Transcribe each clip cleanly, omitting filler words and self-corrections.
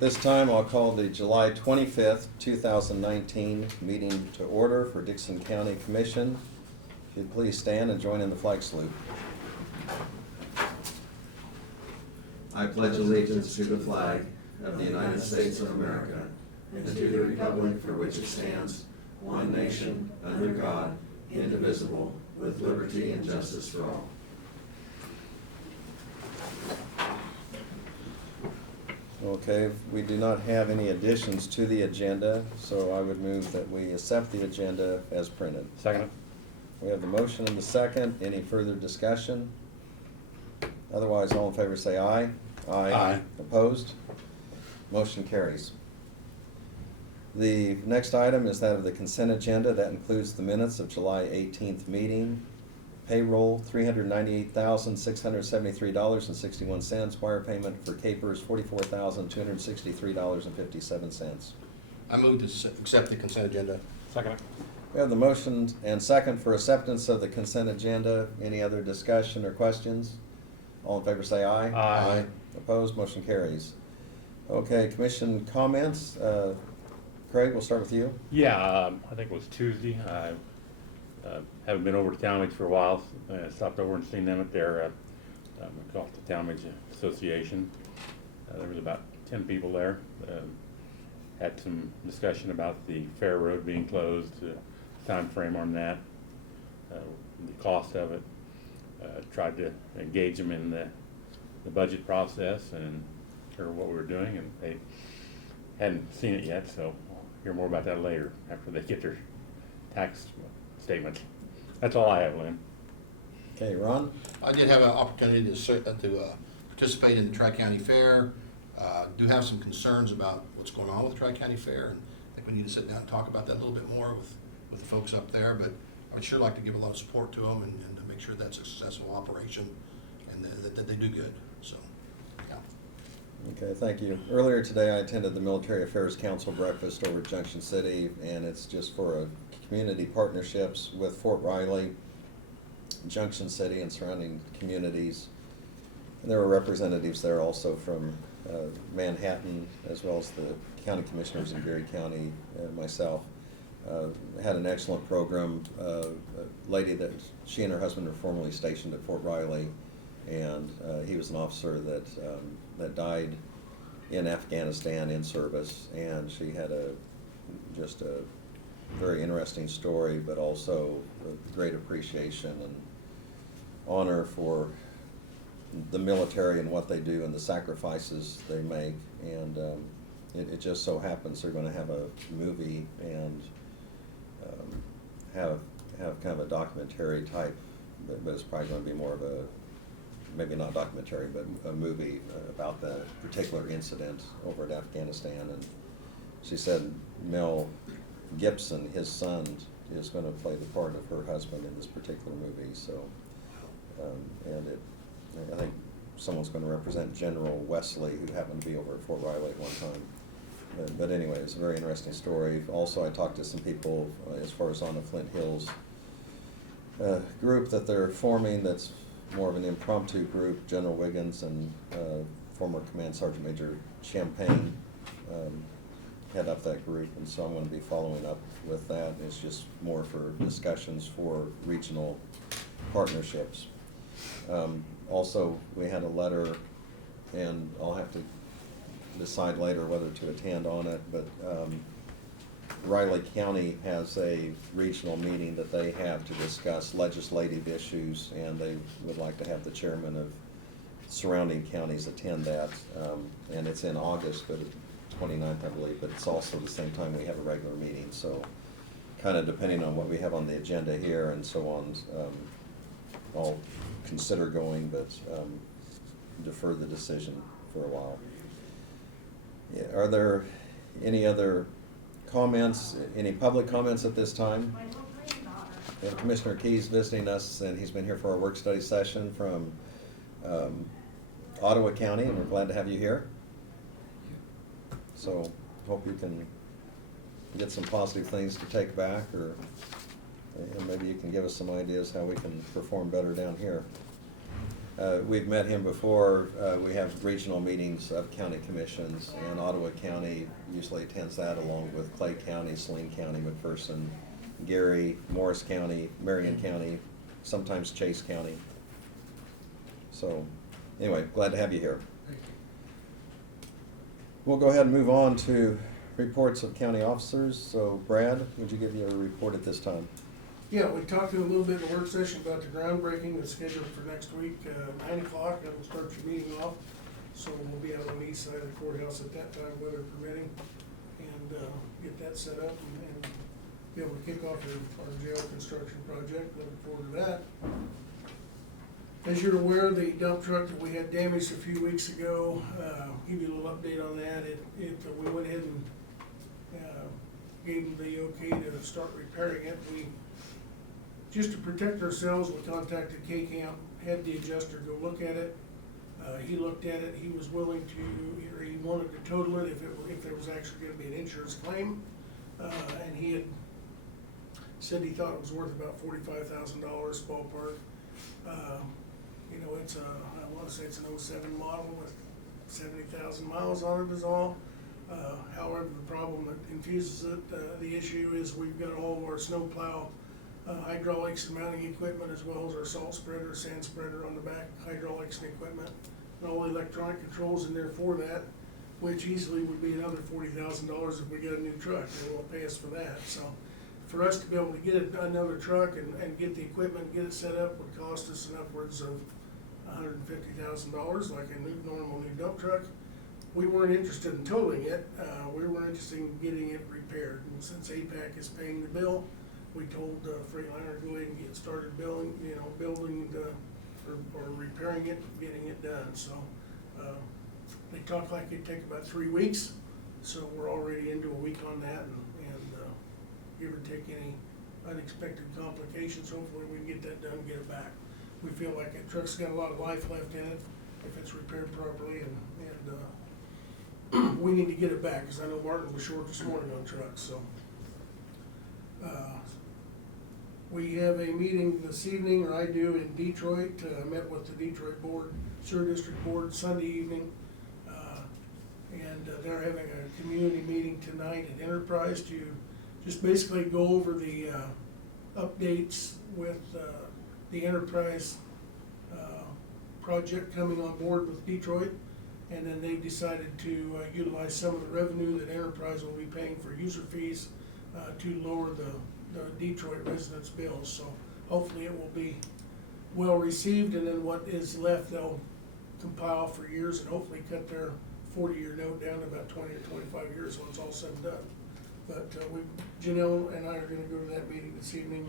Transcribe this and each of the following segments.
At this time, I'll call the July 25th, 2019 meeting to order for Dixon County Commission. If you'd please stand and join in the flag salute. I pledge allegiance to the flag of the United States of America and to the republic for which it stands, one nation, under God, indivisible, with liberty and justice for all. Okay, we do not have any additions to the agenda, so I would move that we accept the agenda as printed. Second. We have the motion and the second. Any further discussion? Otherwise, all in favor say aye. Aye. Opposed? Motion carries. The next item is that of the consent agenda. That includes the minutes of July 18th meeting. Payroll, $398,673.61. Wire payment for Capers, $44,263.57. I move to accept the consent agenda. Second. We have the motion and second for acceptance of the consent agenda. Any other discussion or questions? All in favor say aye. Aye. Opposed? Motion carries. Okay, commission comments. Craig, we'll start with you. Yeah, I think it was Tuesday. I haven't been over to Talmadge for a while. I stopped over and seen them at their called the Talmadge Association. There was about 10 people there. Had some discussion about the Fair Road being closed, time frame on that, the cost of it. Tried to engage them in the budget process and hear what we were doing, and they hadn't seen it yet, so I'll hear more about that later after they get their tax statements. That's all I have, Lynn. Okay, Ron? I did have an opportunity to participate in the Tri-County Fair. Do have some concerns about what's going on with the Tri-County Fair, and I think we need to sit down and talk about that a little bit more with the folks up there, but I would sure like to give a lot of support to them and to make sure that's a successful operation and that they do good, so, yeah. Okay, thank you. Earlier today, I attended the Military Affairs Council breakfast over at Junction City, and it's just for community partnerships with Fort Riley, Junction City, and surrounding communities. And there were representatives there also from Manhattan, as well as the county commissioners in Geary County, myself. Had an excellent program. A lady that she and her husband were formerly stationed at Fort Riley, and he was an officer that died in Afghanistan in service, and she had just a very interesting story, but also a great appreciation and honor for the military and what they do and the sacrifices they make. And it just so happens they're going to have a movie and have kind of a documentary type, but it's probably going to be more of a, maybe not documentary, but a movie about the particular incident over at Afghanistan. And she said Mel Gibson, his son, is going to play the part of her husband in this particular movie. So, I think someone's going to represent General Wesley, who happened to be over at Fort Riley at one time. But anyway, it's a very interesting story. Also, I talked to some people as far as on the Flint Hills group that they're forming that's more of an impromptu group. General Wiggins and former Command Sergeant Major Champagne head up that group, and so I'm going to be following up with that. It's just more for discussions for regional partnerships. Also, we had a letter, and I'll have to decide later whether to attend on it, but Riley County has a regional meeting that they have to discuss legislative issues, and they would like to have the chairman of surrounding counties attend that. And it's in August, but 29th, I believe, but it's also the same time we have a regular meeting. So kind of depending on what we have on the agenda here and so on, I'll consider going, but defer the decision for a while. Yeah, are there any other comments, any public comments at this time? We have Commissioner Keys visiting us, and he's been here for our work study session from Ottawa County, and we're glad to have you here. So hope you can get some positive things to take back, or maybe you can give us some ideas how we can perform better down here. We've met him before. We have regional meetings of county commissions, and Ottawa County usually attends that, along with Clay County, Saline County, McPherson, Gary, Morris County, Marion County, sometimes Chase County. So, anyway, glad to have you here. We'll go ahead and move on to reports of county officers. So, Brad, would you give you a report at this time? Yeah, we talked a little bit in the work session about the groundbreaking that's scheduled for next week, 9 o'clock, and we'll start your meeting off. So we'll be out on the east side of the courthouse at that time, weather permitting, and get that set up and be able to kick off our jail construction project. Looking forward to that. As you're aware, the dump truck that we had damaged a few weeks ago, give you a little update on that. We went ahead and gave them the okay to start repairing it. Just to protect ourselves, we contacted K-Camp, had the adjuster go look at it. He looked at it, he was willing to, or he wanted to total it if there was actually gonna be an insurance claim. And he had said he thought it was worth about $45,000 ballpark. You know, I wanna say it's an '07 model with 70,000 miles on it is all. However, the problem that confuses it, the issue is we've got all of our snowplow hydraulics and mounting equipment, as well as our salt spreader, sand spreader on the back, hydraulics and equipment, and all the electronic controls in there for that, which easily would be another $40,000 if we get a new truck. They won't pay us for that. So for us to be able to get another truck and get the equipment, get it set up, would cost us an upwards of $150,000, like a normal new dump truck. We weren't interested in totaling it. We were interested in getting it repaired. And since APAC is paying the bill, we told Freightliner to go ahead and get started building or repairing it, getting it done. So they talked like it'd take about 3 weeks. So we're already into a week on that, and give or take any unexpected complications, hopefully we can get that done and get it back. We feel like that truck's got a lot of life left in it if it's repaired properly, and we need to get it back, because I know Martin was short this morning on trucks. So we have a meeting this evening, or I do, in Detroit. I met with the Detroit Board, Sewer District Board, Sunday evening. And they're having a community meeting tonight at Enterprise to just basically go over the updates with the Enterprise project coming on board with Detroit. And then they decided to utilize some of the revenue that Enterprise will be paying for user fees to lower the Detroit residents' bills. So hopefully it will be well received, and then what is left they'll compile for years and hopefully cut their 40-year note down to about 20 or 25 years when it's all said and done. But Janelle and I are gonna go to that meeting this evening,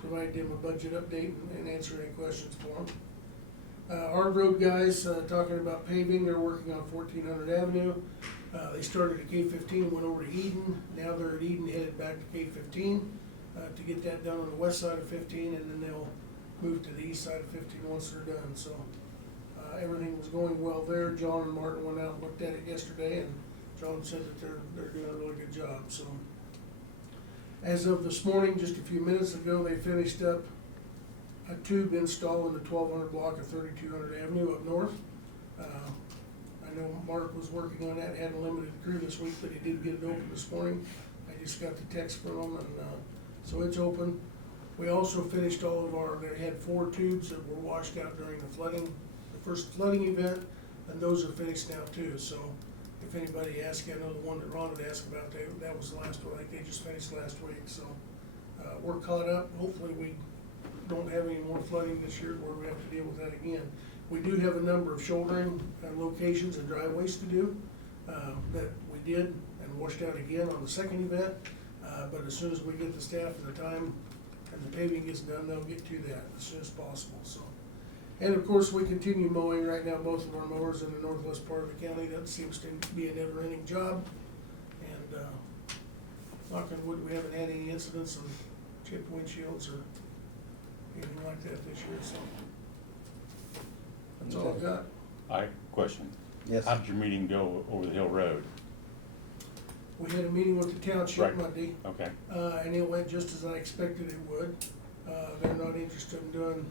provide them a budget update and answer any questions for them. Our road guys, talking about paving, they're working on 1400 Avenue. They started at K-15, went over to Eden. Now they're at Eden, headed back to K-15 to get that done on the west side of 15, and then they'll move to the east side of 15 once they're done. So everything was going well there. John and Martin went out and looked at it yesterday, and John said that they're doing a really good job. So as of this morning, just a few minutes ago, they finished up a tube install in the 1200 block of 3200 Avenue up north. I know Mark was working on that, had a limited crew this week, but he did get it open this morning. I just got the text from him, and so it's open. We also finished all of they had 4 tubes that were washed out during the first flooding event, and those are finished now too. So if anybody asks, I know the one that Ron had asked about, that was the last one. I think they just finished last week. So we're caught up. Hopefully we don't have any more flooding this year where we have to deal with that again. We do have a number of shouldering locations and driveways to do that we did and washed out again on the second event. But as soon as we get the staff and the time and the paving gets done, they'll get to that as soon as possible. So, and of course, we continue mowing right now, both of our mowers in the northwest part of the county. That seems to be a never-ending job. And knock on wood, we haven't had any incidents of chipped windshields or anything like that this year. So that's all I've got. Question. Yes. How did your meeting go over the Hill Road? We had a meeting with the township Right. Monday. Okay. And it went just as I expected it would. They're not interested in doing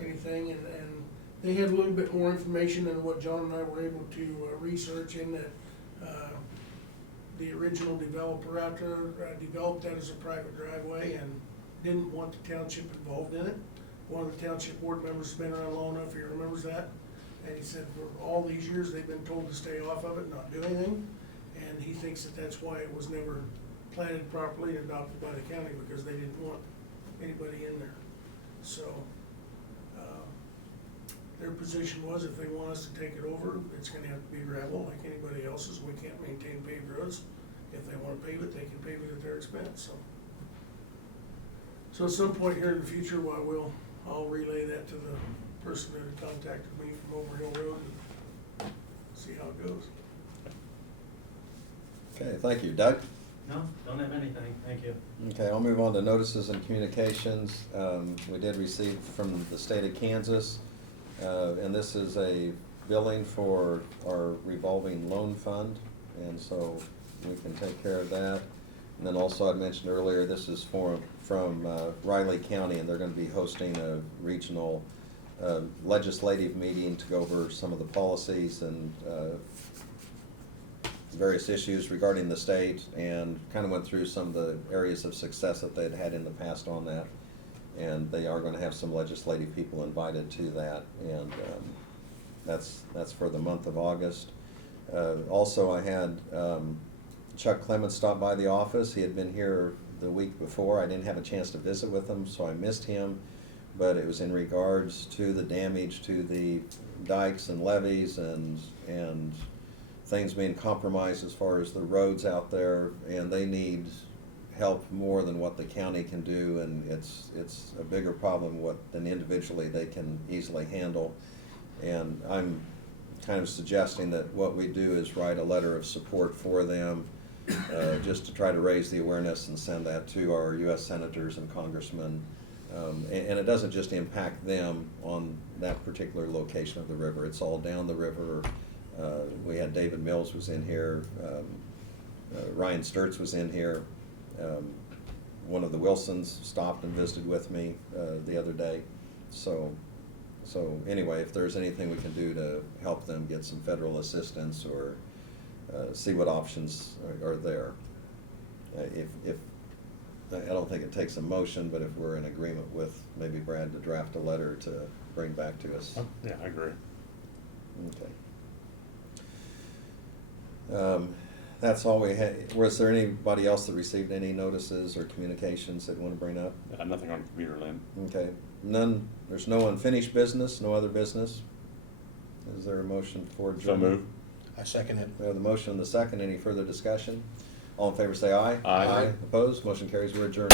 anything, and they had a little bit more information than what John and I were able to research, in that the original developer out there developed that as a private driveway and didn't want the township involved in it. One of the township board members has been around long enough, he remembers that, and he said for all these years, they've been told to stay off of it, not do anything, and he thinks that that's why it was never planted properly and adopted by the county, because they didn't want anybody in there. So, their position was, if they want us to take it over, it's gonna have to be gravel like anybody else's. We can't maintain paved roads. If they wanna pave it, they can pave it at their expense, so. So at some point here in the future, I'll relay that to the person that had contacted me from Over Hill Road and see how it goes. Okay, thank you. Doug? No, don't have anything, thank you. Okay, I'll move on to notices and communications. We did receive from the state of Kansas, and this is a billing for our revolving loan fund, and so we can take care of that. And then also, I mentioned earlier, this is from Riley County, and they're gonna be hosting a regional legislative meeting to go over some of the policies and various issues regarding the state, and kind of went through some of the areas of success that they'd had in the past on that. And they are gonna have some legislative people invited to that, and that's for the month of August. Also, I had Chuck Clemens stop by the office. He had been here the week before. I didn't have a chance to visit with him, so I missed him. But it was in regards to the damage to the dikes and levees and things being compromised as far as the roads out there, and they need help more than what the county can do, and it's a bigger problem than individually they can easily handle. And I'm kind of suggesting that what we do is write a letter of support for them, just to try to raise the awareness and send that to our U.S. senators and congressmen. And it doesn't just impact them on that particular location of the river, it's all down the river. We had David Mills was in here, Ryan Sturts was in here. One of the Wilsons stopped and visited with me the other day. So anyway, if there's anything we can do to help them get some federal assistance, or see what options are there. If I don't think it takes a motion, but if we're in agreement with maybe Brad to draft a letter to bring back to us. Oh, yeah, I agree. Okay. That's all we had. Was there anybody else that received any notices or communications that you want to bring up? Nothing on computer, Lynn. Okay, none, there's no unfinished business, no other business? Is there a motion for So adjournment? moved. I second it. We have the motion and the second. Any further discussion? All in favor say aye. Aye. Opposed? Motion carries. We're adjourned.